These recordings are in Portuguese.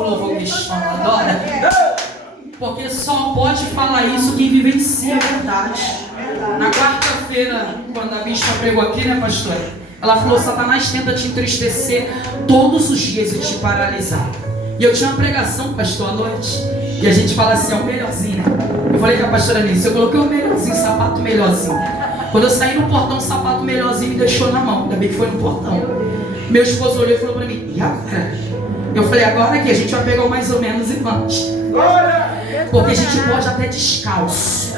o louvor me chama, adora. Porque só pode falar isso quem vivencia a verdade. Na quarta-feira, quando a bispa pregou aqui, né, pastora? Ela falou: Satanás tenta te entristecer todos os dias e te paralisar. E eu tinha uma pregação, pastor, à noite. E a gente fala assim: é o melhorzinho. Eu falei com a pastora Nisso, eu coloquei o melhorzinho, sapato melhorzinho. Quando eu saí no portão, o sapato melhorzinho me deixou na mão. Ainda bem que foi no portão. Meu esposo olhou e falou pra mim: e agora? Eu falei: agora que a gente vai pegar o mais ou menos e vamos. Porque a gente pode até descalço,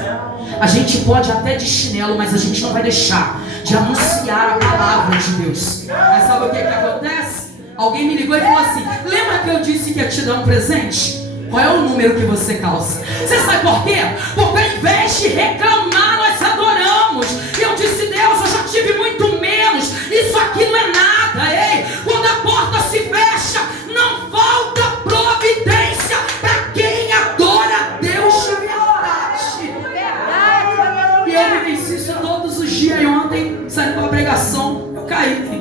a gente pode até de chinelo, mas a gente não vai deixar de anunciar a palavra de Deus. Mas sabe o que acontece? Alguém me ligou e falou assim: lembra que eu disse que ia te dar um presente? Qual é o número que você calça? Você sabe por quê? Porque ao invés de reclamar, nós adoramos. E eu disse: Deus, eu já tive muito menos. Isso aqui não é nada. Ei, quando a porta se fecha, não falta providência para quem adora a Deus de verdade. E eu vivencio isso todos os dias. E ontem, saindo para a pregação, eu caí.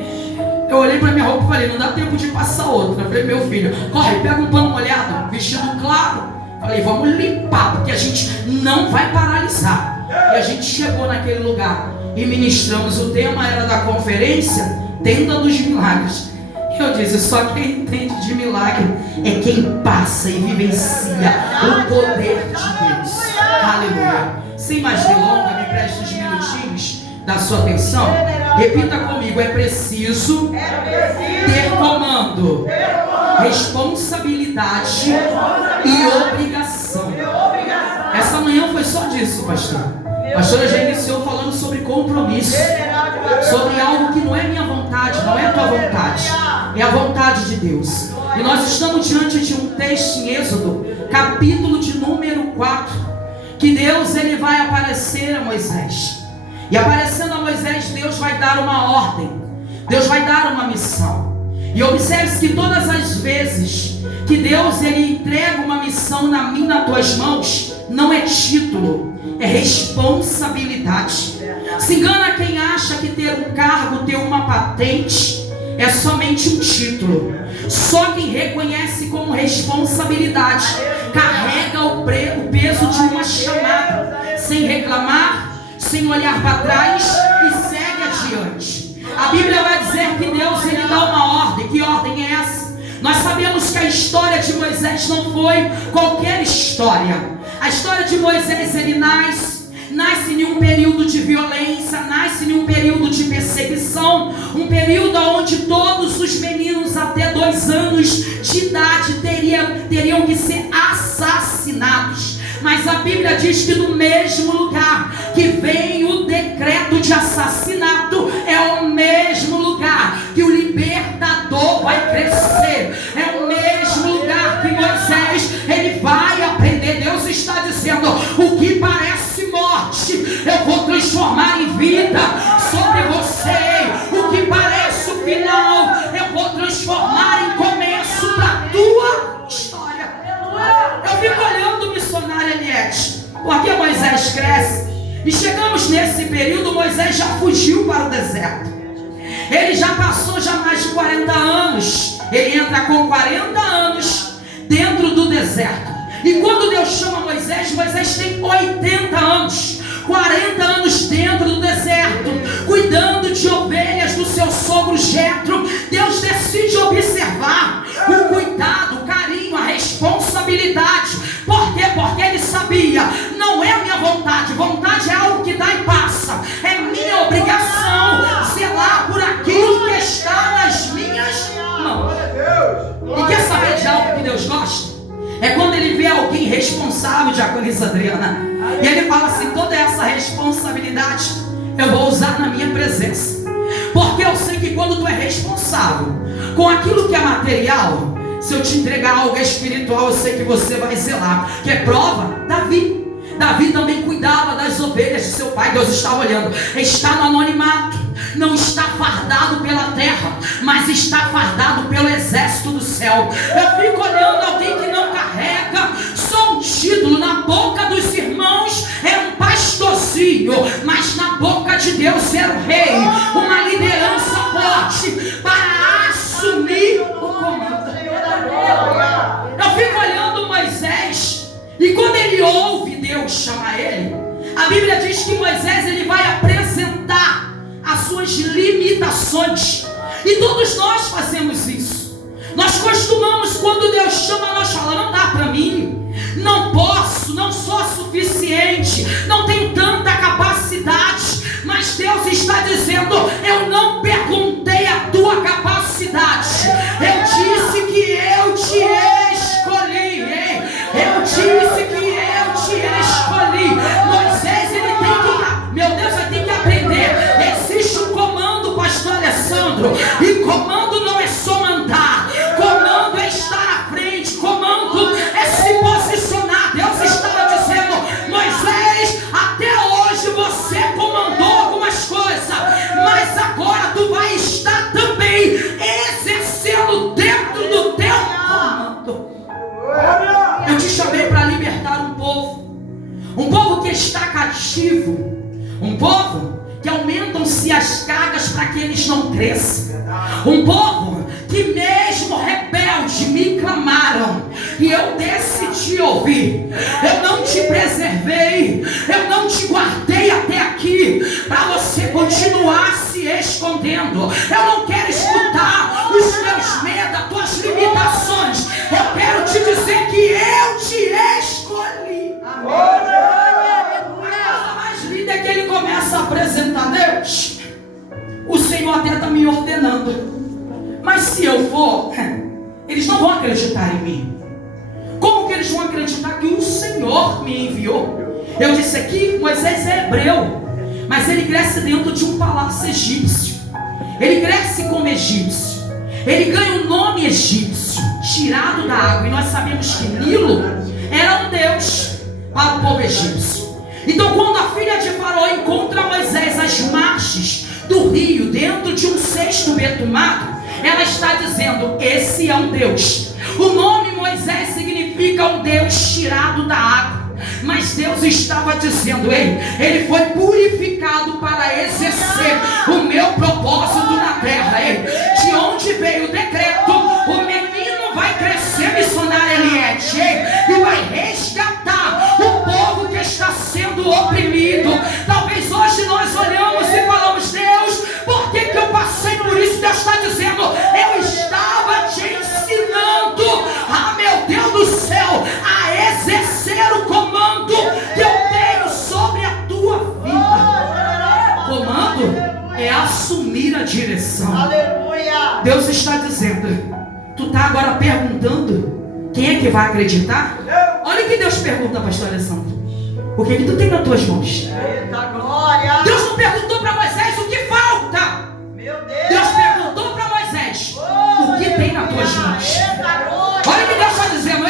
Eu olhei para minha roupa e falei: não dá tempo de passar outra. Eu falei: meu filho, corre, pega um pano molhado, vestido claro. Falei: vamos limpar, porque a gente não vai paralisar. E a gente chegou naquele lugar e ministramos. O tema era da conferência, Tenda dos Milagres. Eu disse: só quem entende de milagre é quem passa e vivencia o poder de Deus. Aleluia. Sem mais delongas, me preste uns minutinhos da sua atenção. Repita comigo: é preciso ter comando, responsabilidade e obrigação. Essa manhã foi só disso, pastor. A pastora já iniciou falando sobre compromisso, sobre algo que não é minha vontade, não é a tua vontade, é a vontade de Deus. E nós estamos diante de um texto em Êxodo, capítulo de número 4, que Deus ele vai aparecer a Moisés. E aparecendo a Moisés, Deus vai dar uma ordem, Deus vai dar uma missão. E observe que todas as vezes que Deus ele entrega uma missão na minha, nas tuas mãos, não é título, é responsabilidade. Se engana quem acha que ter um cargo, ter uma patente é somente um título. Só quem reconhece como responsabilidade carrega o peso de uma chamada, sem reclamar, sem olhar para trás, e segue adiante. A Bíblia vai dizer que Deus ele dá uma ordem. Que ordem é essa? Nós sabemos que a história de Moisés não foi qualquer história. A história de Moisés, ele nasce em um período de violência, nasce em um período de perseguição, um período onde todos os meninos até 2 anos de idade teriam que ser assassinados. Mas a Bíblia diz que no mesmo lugar que vem o decreto de assassinato, é o mesmo lugar que o libertador vai crescer. É o mesmo lugar que Moisés ele vai aprender. Deus está dizendo: o que parece morte, eu vou transformar em vida sobre você. O que parece o final, eu vou transformar em começo para a tua história. Eu fico olhando o missionário Eliette, porque Moisés cresce, e chegamos nesse período. Moisés já fugiu para o deserto. Ele já passou mais de 40 anos. Ele entra com 40 anos dentro do deserto. E quando Deus chama Moisés, Moisés tem 80 anos. 40 anos dentro do deserto, cuidando de ovelhas do seu sogro Jetro. Deus decide observar o cuidado, o carinho, a responsabilidade. Por quê? Porque ele sabia: não é a minha vontade, vontade é algo que dá e passa. É minha obrigação zelar por aquilo que está nas minhas mãos. E quer saber de algo que Deus gosta? É quando ele vê alguém responsável, diaconisa Adriana, e ele fala assim: toda essa responsabilidade eu vou usar na minha presença. Porque eu sei que quando tu é responsável com aquilo que é material, se eu te entregar algo espiritual, eu sei que você vai zelar. Que é prova? Davi também cuidava das ovelhas de seu pai. Deus está olhando, está no anonimato, não está fardado pela terra, mas está fardado pelo exército do céu. Eu fico olhando alguém que não carrega só um título. Na boca dos irmãos era um pastorzinho, mas na boca de Deus era o rei. Uma liderança forte para assumir o comando. A Bíblia diz que Moisés ele vai apresentar as suas limitações. E todos nós fazemos isso. Nós costumamos, quando Deus chama, nós falamos: não dá para mim, não posso, não sou suficiente, não tenho tanta capacidade. Mas Deus está dizendo: eu não perguntei a tua capacidade, eu disse que eu te escolhi. Eu disse que eu te escolhi. Moisés, ele tem que, meu Deus, vai ter que aprender. Existe um comando, pastor Alessandro, e comando não é só mandar, comando é estar à frente, comando é se posicionar. Deus estava dizendo: Moisés, até hoje você comandou algumas coisas, mas agora tu vai estar também exercendo dentro do teu comando. Eu te chamei para libertar um povo que está cativo, um povo que aumentam-se as cargas para que eles não cresçam, um povo que mesmo rebelde me clamaram e eu decidi ouvir. Eu não te preservei, eu não te guardei até aqui para você continuar se escondendo. Eu não quero escutar os teus medos, as tuas limitações. Eu quero te dizer que eu te escolhi. A coisa mais linda é que ele começa a apresentar: Deus, o Senhor até está me ordenando, mas se eu for, eles não vão acreditar em mim. Como que eles vão acreditar que o Senhor me enviou? Eu disse aqui, Moisés é hebreu, mas ele cresce dentro de um palácio egípcio. Ele cresce como egípcio. Ele ganha o nome egípcio, tirado da água. E nós sabemos que Nilo era um deus para o povo egípcio. Então, quando a filha de Faraó encontra Moisés às margens do rio, dentro de um cesto betumado, ela está dizendo: esse é um Deus. O nome Moisés significa um Deus tirado da água. Mas Deus estava dizendo: ele foi purificado para exercer o meu propósito na terra. De onde veio o decreto? O menino vai crescer, missionário Eliette, e vai resgatar o povo que está sendo oprimido. Talvez hoje nós olhamos e falamos: Deus, por que eu passei por isso? Deus está dizendo: eu estava te ensinando, meu Deus do céu, a exercer o comando que eu tenho sobre a tua vida. Comando é assumir a direção. Deus está dizendo: tu está agora perguntando quem é que vai acreditar? Olha o que Deus pergunta, pastor Alessandro: o que tu tem nas tuas mãos? Deus não perguntou para Moisés o que falta. Deus perguntou para Moisés: o que tem nas tuas mãos? Olha o que Deus está dizendo: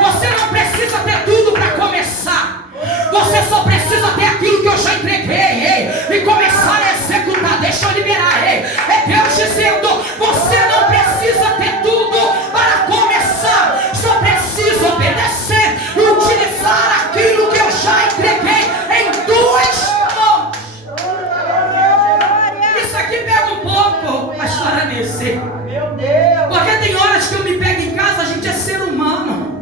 você não precisa ter tudo para começar. Você só precisa ter aquilo que eu já entreguei, e começar a executar. Deixa eu liberar. É Deus dizendo: você não precisa ter tudo para começar, só precisa obedecer e utilizar aquilo que eu já entreguei em tuas mãos. Isso aqui pega um pouco, pastor Anice, porque tem horas que eu me pego em casa, a gente é ser humano.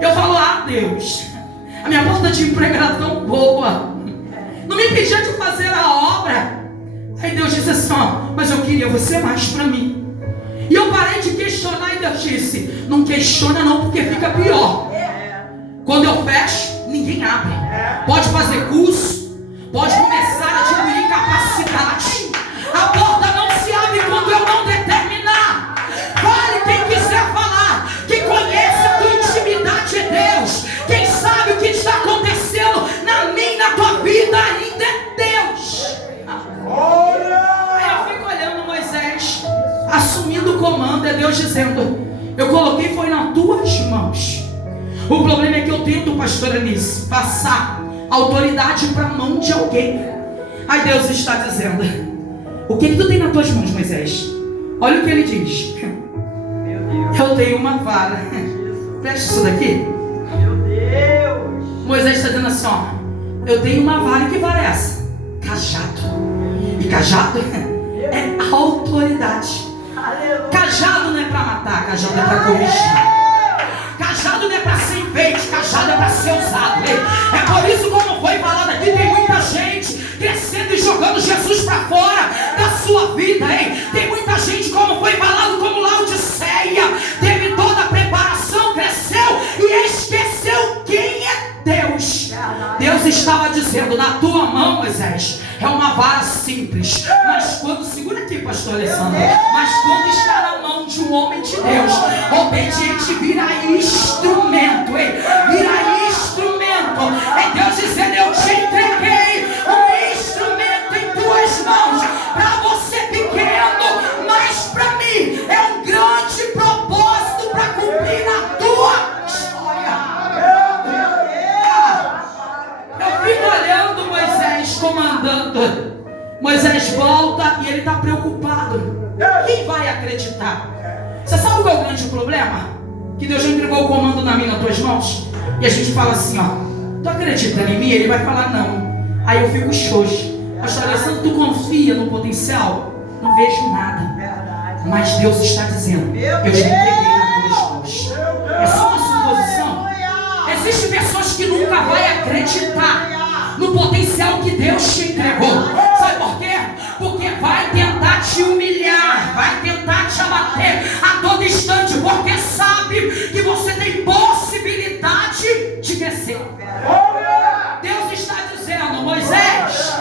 Eu falo: Deus, a minha porta de emprego era tão boa, não me impedia de fazer a obra. Aí Deus disse assim: mas eu queria você mais para mim. E eu parei de questionar, e Deus disse: não questiona não, porque fica pior. Quando eu fecho, ninguém abre. Pode fazer curso, pode começar a adquirir capacidade, a porta não se abre quando eu não determinar. Fale quem quiser falar, que conhece a tua intimidade é Deus. Quem sabe o que está acontecendo na minha e na tua vida ainda é Deus. Aí eu fico olhando Moisés assumindo o comando, é Deus dizendo: eu coloquei foi nas tuas mãos. O problema é que eu tento, pastor Anice, passar autoridade para a mão de alguém. Aí Deus está dizendo: o que tu tem nas tuas mãos, Moisés? Olha o que ele diz: eu tenho uma vara. Preste isso daqui. Moisés está dizendo assim: eu tenho uma vara. E que vara é essa? Cajado. E cajado é autoridade. Cajado não é para matar, cajado é para corrigir. Cajado não é para ser enfeite, cajado é para ser usado. É por isso, como foi falado aqui, tem muita gente crescendo e jogando Jesus para fora da sua vida. Tem muita gente, como foi falado, como Laodiceia, teve toda a preparação, cresceu e esqueceu quem é Deus. Deus estava dizendo: na tua mão, Moisés, é uma vara simples, mas quando, segura aqui, pastor Alessandro, mas quando está na mão de um homem de Deus, obediente, vira instrumento, vira instrumento. É Deus dizendo: eu te entreguei um instrumento em tuas mãos, para você pequeno, mas para mim é um grande propósito para cumprir na tua história. Eu fico olhando Moisés comandando. Moisés volta e ele está preocupado. Quem vai acreditar? Você sabe qual é o grande problema? Que Deus já entregou o comando na minha, nas tuas mãos. E a gente fala assim, ó: tu acredita em mim? Ele vai falar não. Aí eu fico xoxo. Pastor Alessandro, tu confia no potencial? Não vejo nada. Mas Deus está dizendo: eu já entreguei nas tuas mãos. É só uma suposição. Existem pessoas que nunca vão acreditar no potencial que Deus te entregou. Sabe por quê? Porque vai tentar te humilhar, vai tentar te abater a todo instante, porque sabe que você tem possibilidade de crescer. Deus está dizendo: Moisés,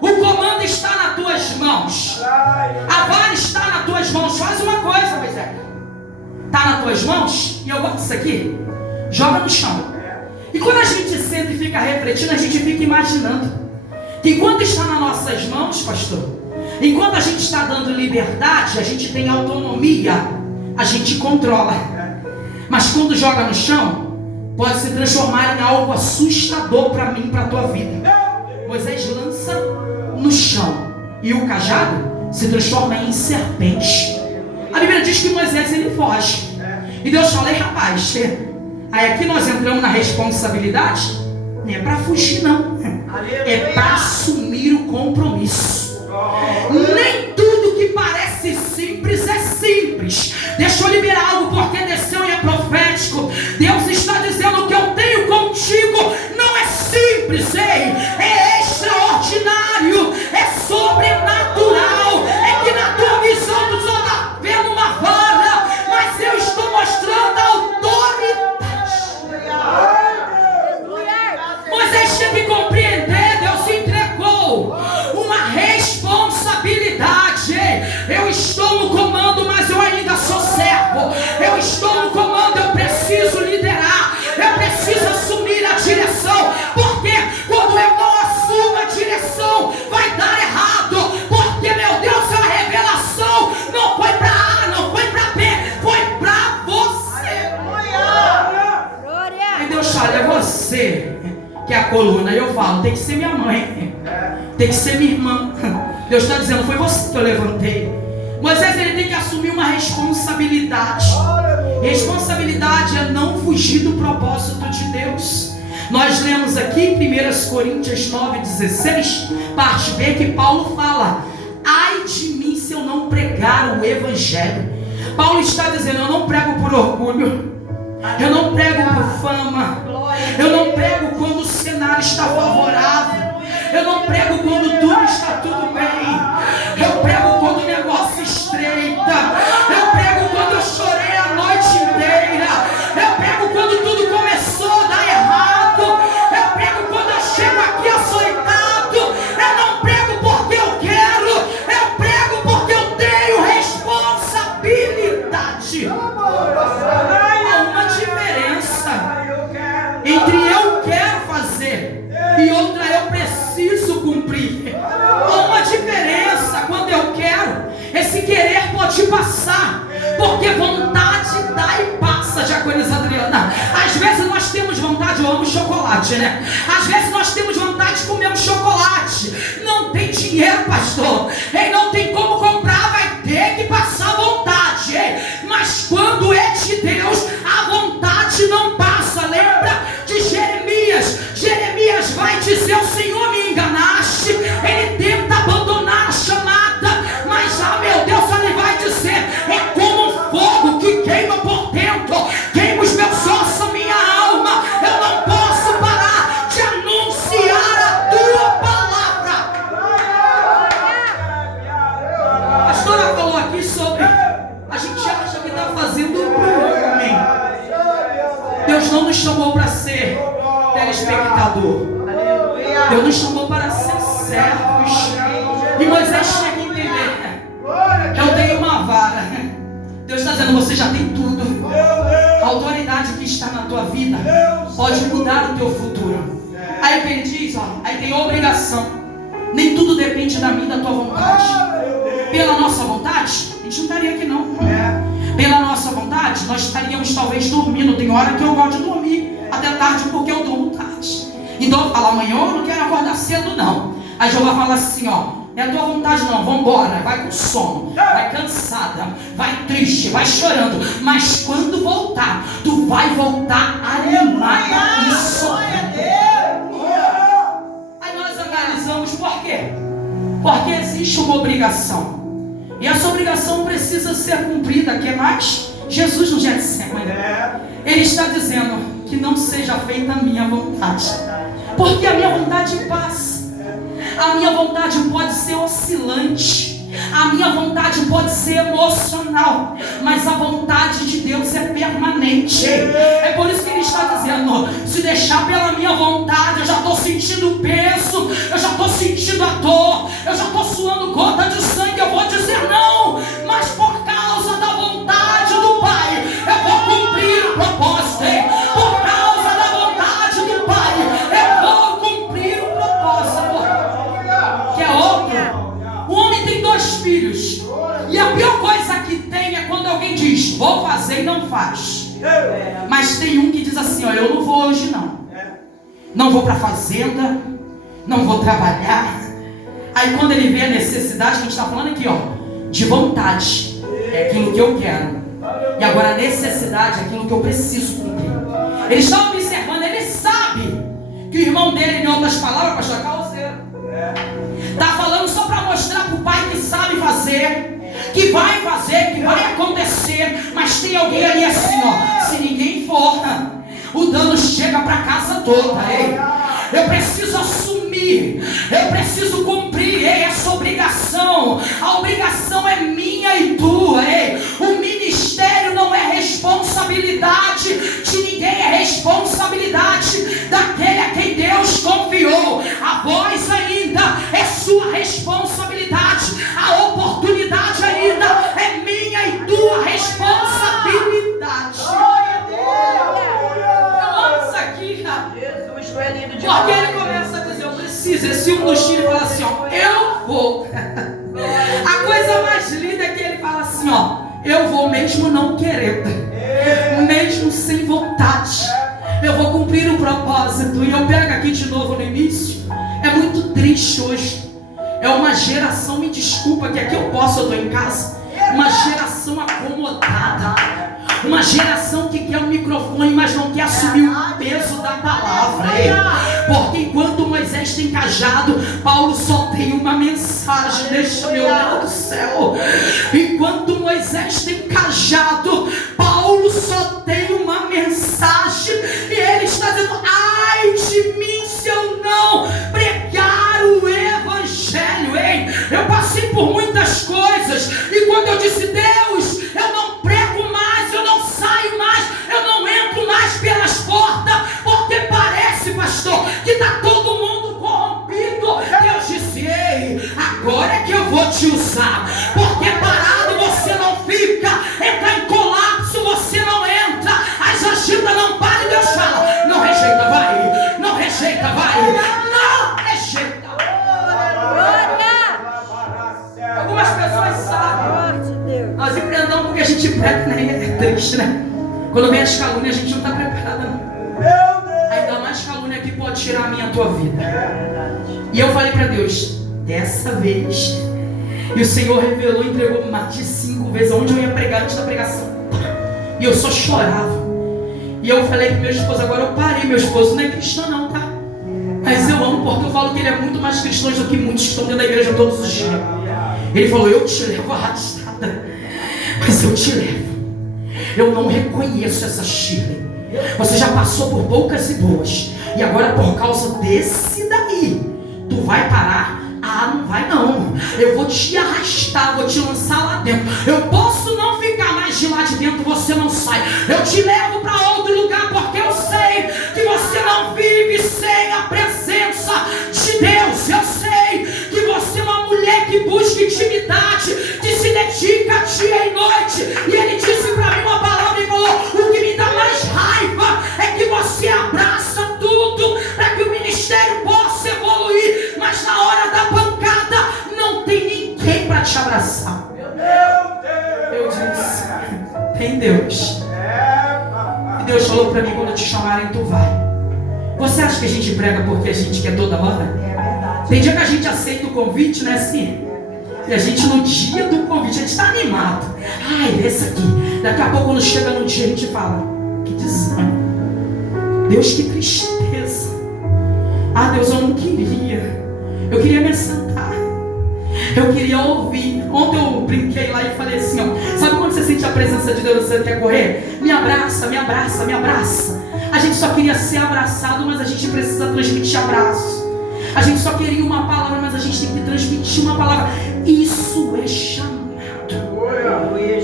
o comando está nas tuas mãos, a vara está nas tuas mãos. Faz uma coisa, Moisés, está nas tuas mãos, e eu gosto disso aqui, joga no chão. E quando a gente senta e fica refletindo, a gente fica imaginando que enquanto está nas nossas mãos, pastor, enquanto a gente está dando liberdade, a gente tem autonomia, a gente controla. Mas quando joga no chão, pode se transformar em algo assustador para mim, para a tua vida. Moisés lança no chão e o cajado se transforma em serpente. A Bíblia diz que Moisés, ele foge. E Deus fala: ei, rapaz, aí aqui nós entramos na responsabilidade. Não é para fugir, não, é para assumir o compromisso. Nem tudo que parece simples é simples. Deixa eu liberar algo, porque desceu e é profético. Deus está dizendo: o que eu tenho contigo não é simples, é extraordinário, é sobrenatural. É que na tua visão tu só está vendo uma vara, mas eu estou mostrando a autoridade. Moisés tinha que compreender: Deus entregou uma responsabilidade. Eu estou no comando, mas eu ainda sou servo. Eu estou no comando, eu preciso liderar, eu preciso assumir a direção. Porque quando eu não assumo a direção, vai dar errado. Porque, meu Deus, a revelação não foi para A, não foi para B, foi para você. Aí Deus fala: é você que é a coluna. E eu falo: tem que ser minha mãe, tem que ser minha irmã. Deus está dizendo: foi você que eu levantei. Moisés, ele tem que assumir uma responsabilidade. Responsabilidade é não fugir do propósito de Deus. Nós lemos aqui em 1 Coríntios 9,16, parte B, que Paulo fala: ai de mim se eu não pregar o evangelho. Paulo está dizendo: eu não prego por orgulho, eu não prego por fama, eu não prego quando o cenário está favorável, eu não prego quando tudo está tudo bem, eu prego quando o negócio estreita, eu prego quando eu chorei a noite inteira, eu prego quando tudo começou a dar errado, eu prego quando eu chego aqui açoitado, eu não prego porque eu quero, eu prego porque eu tenho responsabilidade. Há uma diferença entre eu quero fazer e outra eu preciso cumprir. Há uma diferença. Quando eu quero, esse querer pode passar, porque vontade dá e passa, Jacones Adriana. Às vezes nós temos vontade, eu amo chocolate, né? Às vezes nós temos vontade de comer um chocolate, não tem dinheiro, pastor, e não tem como comprar, vai ter que passar vontade, mas quando é de Deus, a vontade não passa. Lembra de Jeremias? Jeremias vai dizer: o Senhor me enganaste. Ele tenta abandonar a chamada, mas meu Deus, ele vai dizer: é como um fogo que queima por dentro, queima os meus ossos, Deus não nos chamou para ser telespectador. Deus nos chamou para ser servos. E Moisés tinha que entender: eu tenho uma vara. Deus está dizendo: você já tem tudo. A autoridade que está na tua vida pode mudar o teu futuro. Aí que ele diz, aí tem obrigação. Nem tudo depende da minha e da tua vontade. Pela nossa vontade, a gente não estaria aqui não. Pela nossa vontade, nós estaríamos talvez dormindo. Tem hora que eu gosto de dormir até tarde, porque eu durmo tarde. Então eu falo: amanhã eu não quero acordar cedo não. Aí Jeová fala assim: não é a tua vontade não, vambora. Vai com sono, vai cansada, vai triste, vai chorando. Mas quando voltar, tu vai voltar animada e sorrindo. Aí nós analisamos por quê? Porque existe uma obrigação. E essa obrigação precisa ser cumprida. Que é mais? Jesus no Getsemane, ele está dizendo que não seja feita a minha vontade, porque a minha vontade passa. A minha vontade pode ser oscilante, a minha vontade pode ser emocional, mas a vontade de Deus é permanente. É por isso que ele está dizendo: se deixar pela minha vontade, eu já estou sentindo o peso, eu já estou sentindo a dor, eu já estou suando gota de sangue. Eu vou dizer não, mas por causa da vontade do Pai, eu vou cumprir o propósito. Por causa da vontade do Pai, eu vou cumprir o propósito. Que é outro. O homem tem 2 filhos, e a pior coisa que tem é quando alguém diz: vou fazer, e não faz. Mas tem um que diz assim: eu não vou hoje não. Não vou para a fazenda, não vou trabalhar. Aí quando ele vê a necessidade, que a gente está falando aqui, de vontade, é aquilo que eu quero. E agora a necessidade é aquilo que eu preciso cumprir. Ele está observando, ele sabe que o irmão dele, em outras palavras, pastor, carroceiro, está falando só para mostrar para o pai que sabe fazer, que vai fazer, que vai acontecer. Mas tem alguém ali assim, se ninguém for, o dano chega para a casa toda. Eu preciso assumir, eu preciso cumprir essa obrigação. A obrigação é minha e tua. O ministério não é responsabilidade de ninguém, é responsabilidade daquele a quem Deus confiou. A voz ainda é sua responsabilidade, a oportunidade ainda é minha e tua responsabilidade. Vamos aqui, porque ele começa a dizer: eu preciso. Esse um dos filhos fala assim: eu vou. A coisa mais linda é que ele fala assim: eu vou mesmo não querendo, mesmo sem vontade, eu vou cumprir o propósito. E eu pego aqui de novo no início. É muito triste hoje. É uma geração, me desculpa que aqui eu estou em casa, uma geração acomodada, uma geração que quer o microfone, mas não quer assumir o peso da palavra. Porque enquanto Moisés tem cajado, Paulo só tem uma mensagem. Deixa, meu Deus do céu. Enquanto Moisés tem cajado, Paulo só tem uma mensagem. E ele está dizendo: ai de mim se eu não pregar o evangelho. Eu passei por muitas coisas, e quando eu disse: Deus, eu não prego mais, eu não saio mais, eu não entro mais pelas portas, porque parece, pastor, que está todo mundo corrompido. Deus disse: agora é que eu vou te usar, porque parado você não fica, entra em colapso você não entra, as agendas não param. Deus fala: não rejeita, vai, não rejeita, vai, não rejeita. Algumas pessoas sabem, nós empreendamos porque a gente prega, né? É triste, né? Quando vem as calúnias, a gente não está preparado, não. Ainda mais calúnia que pode tirar a minha e a tua vida. E eu falei para Deus: dessa vez. E o Senhor revelou, entregou mais de 5 vezes onde eu ia pregar antes da pregação. E eu só chorava. E eu falei para meu esposo: agora eu parei. Meu esposo não é cristão não, tá? Mas eu amo, porque eu falo que ele é muito mais cristão do que muitos que estão dentro da igreja todos os dias. Ele falou: eu te levo arrastada, mas eu te levo. Eu não reconheço essa Shirley. Você já passou por poucas e boas, e agora por causa desse daí, tu vai parar? Ah, não vai não. Eu vou te arrastar, vou te lançar lá dentro. Eu posso não ficar mais de lá de dentro, você não sai. Eu te levo para outro lugar, porque eu dia e noite. E ele disse para mim uma palavra e falou: o que me dá mais raiva é que você abraça tudo para que o ministério possa evoluir, mas na hora da pancada não tem ninguém para te abraçar. Eu disse: tem Deus. E Deus falou para mim: quando te chamarem, tu vai. Você acha que a gente prega porque a gente quer toda hora? Tem dia que a gente aceita o convite, não é assim? E a gente no dia do convite, a gente está animado. Ai, esse aqui. Daqui a pouco quando chega no dia a gente fala: que desânimo. Deus, que tristeza. Ah, Deus, eu não queria. Eu queria me sentar. Eu queria ouvir. Ontem eu brinquei lá e falei assim, ó: sabe quando você sente a presença de Deus e você quer correr? Me abraça, me abraça, me abraça. A gente só queria ser abraçado, mas a gente precisa transmitir abraço. A gente só queria uma palavra, mas a gente tem que transmitir uma palavra. Isso é chamado.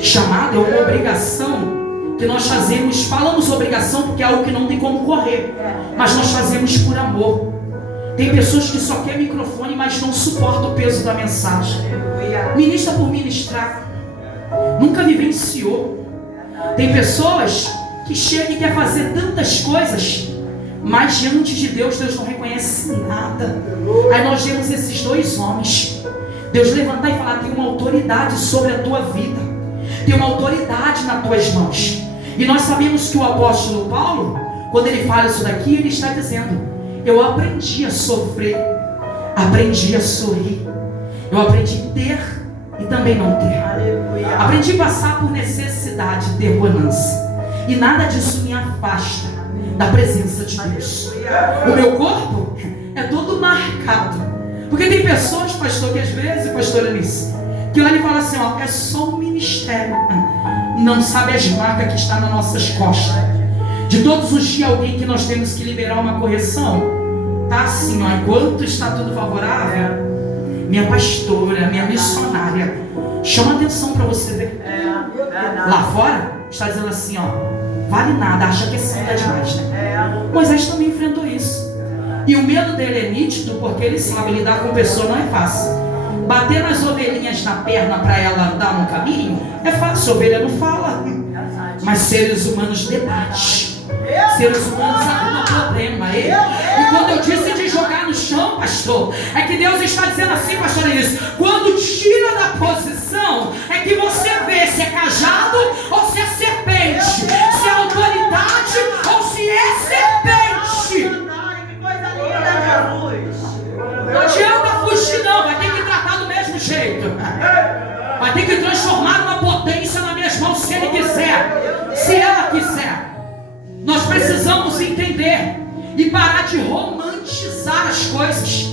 Chamado é uma obrigação que nós fazemos. Falamos obrigação porque é algo que não tem como correr, mas nós fazemos por amor. Tem pessoas que só querem microfone, mas não suportam o peso da mensagem. Ministra por ministrar. Nunca vivenciou. Tem pessoas que chegam e querem fazer tantas coisas, mas diante de Deus, Deus não reconhece nada. Aí nós vemos esses dois homens, Deus levantar e falar: tem uma autoridade sobre a tua vida, tem uma autoridade nas tuas mãos. E nós sabemos que o apóstolo Paulo, quando ele fala isso daqui, ele está dizendo: eu aprendi a sofrer, aprendi a sorrir, eu aprendi a ter e também não ter. Aprendi a passar por necessidade, ter bonança. E nada disso me afasta da presença de Deus. O meu corpo é todo marcado. Porque tem pessoas, pastor, que às vezes, pastor Alice, que olha e fala assim, ó: é só um ministério. Não sabe as marcas que estão nas nossas costas. De todos os dias, alguém que nós temos que liberar uma correção, tá assim, ó: enquanto está tudo favorável, minha pastora, minha missionária, chama atenção para você ver. Lá fora, está dizendo assim, ó: vale nada, acha que é santa demais, né? Moisés também enfrentou isso. E o medo dele é nítido, porque ele sabe lidar com pessoa não é fácil. Bater nas ovelhinhas na perna para ela andar no caminho é fácil, a ovelha não fala. Mas seres humanos debatem. Seres humanos arrumam problema. E quando eu disse de jogar no chão, pastor, é que Deus está dizendo assim, pastor, é isso: quando tira da posição, é que você vê se é cajado ou se é serpente, se é autoridade ou se é serpente. Não adianta fugir não, vai ter que tratar do mesmo jeito. Vai ter que transformar uma potência nas minhas mãos se ele quiser, se ela quiser. Nós precisamos entender e parar de romantizar as coisas,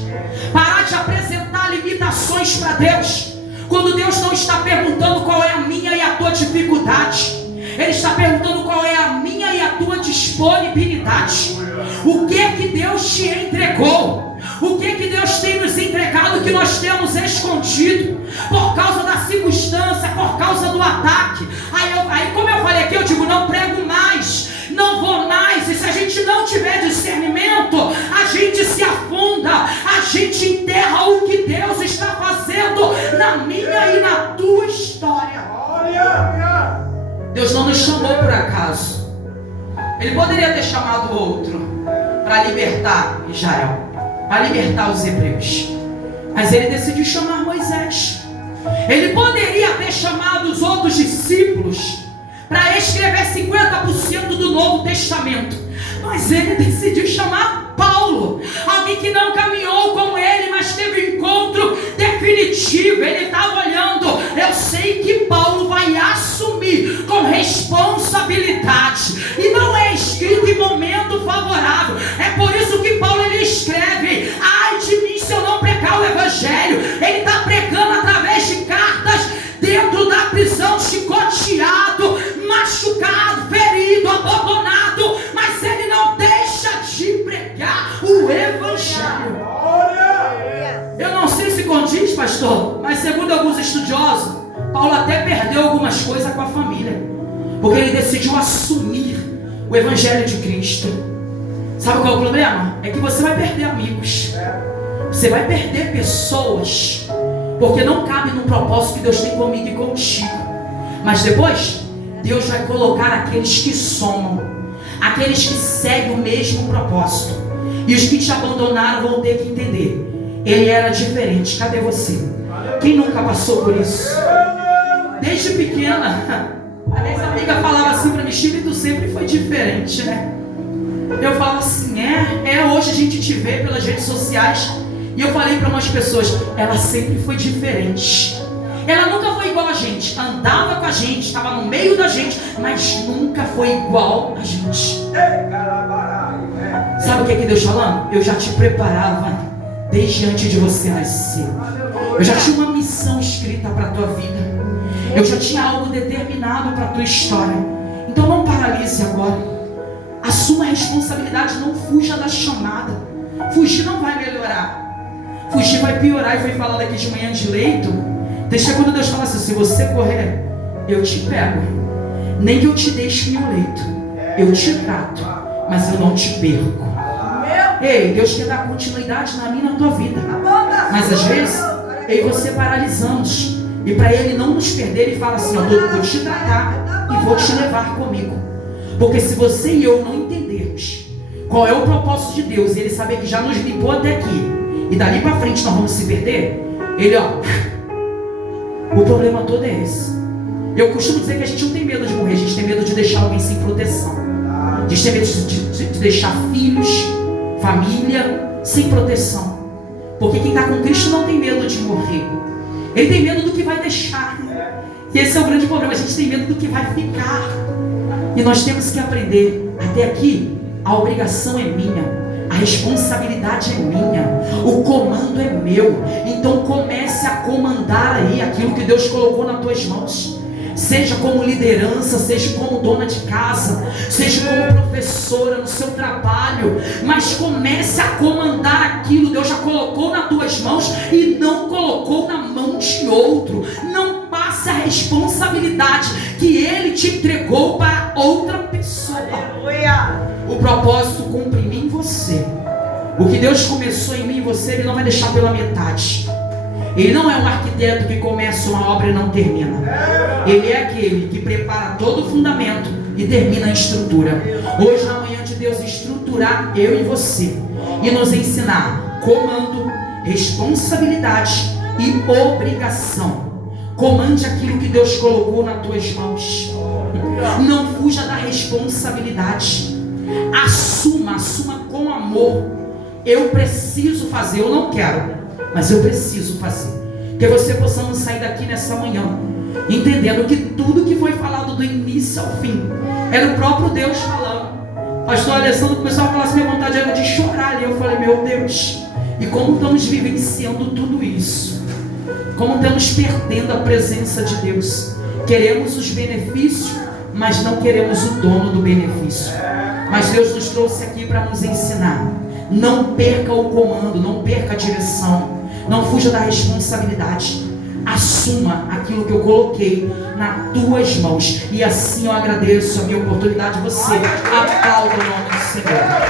parar de apresentar limitações para Deus, quando Deus não está perguntando qual é a minha e a tua dificuldade. Ele está perguntando qual é a minha e a tua disponibilidade. O que é que Deus te entregou? O que é que Deus tem nos entregado que nós temos escondido? Por causa da circunstância, por causa do ataque. Aí como eu falei aqui, eu digo: não prego mais, não vou mais. E se a gente não tiver discernimento, a gente se afunda, a gente enterra o que Deus está fazendo na minha e na tua história. Deus não nos chamou por acaso. Ele poderia ter chamado outro para libertar Israel, para libertar os hebreus, mas ele decidiu chamar Moisés. Ele poderia ter chamado os outros discípulos para escrever 50% do Novo Testamento, mas ele decidiu chamar Paulo, alguém que não caminhou com ele, mas teve um encontro definitivo. Ele estava olhando: eu sei que Paulo vai assumir com responsabilidade, e não é escrito em momento favorável. É por isso que Paulo ele escreve: ai de mim se eu não pregar o evangelho. Ele está pregando através de cartas, dentro da prisão, chicoteado, machucado, ferido, abandonado, mas ele não deixa de pregar o evangelho. Eu não sei se condiz, pastor, mas segundo alguns estudiosos, Paulo até perdeu algumas coisas com a família, porque ele decidiu assumir o evangelho de Cristo. Sabe qual é o problema? É que você vai perder amigos, você vai perder pessoas, porque não cabe no propósito que Deus tem comigo e contigo. Mas depois, Deus vai colocar aqueles que somam, aqueles que seguem o mesmo propósito. E os que te abandonaram vão ter que entender: ele era diferente. Cadê você? Quem nunca passou por isso? Desde pequena, a minha amiga falava assim pra mim: Chile, tu sempre foi diferente, né? Eu falo assim: hoje a gente te vê pelas redes sociais. E eu falei para umas pessoas: ela sempre foi diferente. Ela nunca foi igual a gente. Andava com a gente, estava no meio da gente, mas nunca foi igual a gente. Sabe o que Deus falando? Eu já te preparava desde antes de você nascer. Eu já tinha uma missão escrita para a tua vida. Eu já tinha algo determinado para a tua história. Então não paralise agora. Assuma a responsabilidade, não fuja da chamada. Fugir não vai melhorar. Fugir vai piorar. E foi falado aqui de manhã de leito. Deixa quando Deus fala assim: se você correr, eu te pego. Nem que eu te deixe em um leito, eu te trato, mas eu não te perco. Ei, Deus quer dar continuidade na minha e na tua vida. Mas às vezes, eu e você paralisamos. E para Ele não nos perder, Ele fala assim: eu vou te tratar e vou te levar comigo. Porque se você e eu não entendermos qual é o propósito de Deus, e Ele saber que já nos limpou até aqui, e dali para frente nós vamos se perder, Ele, o problema todo é esse. Eu costumo dizer que a gente não tem medo de morrer, a gente tem medo de deixar alguém sem proteção. A gente tem medo de deixar filhos, família sem proteção. Porque quem está com Cristo não tem medo de morrer. Ele tem medo do que vai deixar. E esse é o grande problema, a gente tem medo do que vai ficar. E nós temos que aprender. Até aqui, a obrigação é minha. A responsabilidade é minha, o comando é meu. Então comece a comandar aí aquilo que Deus colocou nas tuas mãos. Seja como liderança, seja como dona de casa, seja como professora no seu trabalho, mas comece a comandar aquilo que Deus já colocou nas tuas mãos e não colocou na mão de outro. Não passe a responsabilidade que Ele te entregou para outra pessoa. Aleluia. O propósito cumpre em mim e você. O que Deus começou em mim e você, Ele não vai deixar pela metade. Ele não é um arquiteto que começa uma obra e não termina. Ele é aquele que prepara todo o fundamento e termina a estrutura. Hoje, na manhã de Deus, estruturar eu e você e nos ensinar comando, responsabilidade e obrigação. Comande aquilo que Deus colocou nas tuas mãos. Não fuja da responsabilidade. Assuma com amor. Eu preciso fazer, eu não quero, mas eu preciso fazer. Que você possamos sair daqui nessa manhã entendendo que tudo que foi falado do início ao fim era o próprio Deus falando. Pastor Alessandro começou a falar assim: minha vontade era de chorar ali. Eu falei: meu Deus, e como estamos vivenciando tudo isso? Como estamos perdendo a presença de Deus? Queremos os benefícios, mas não queremos o dono do benefício. Mas Deus nos trouxe aqui para nos ensinar: não perca o comando, não perca a direção, não fuja da responsabilidade. Assuma aquilo que eu coloquei nas tuas mãos. E assim eu agradeço a minha oportunidade. Você aplauda o nome do Senhor.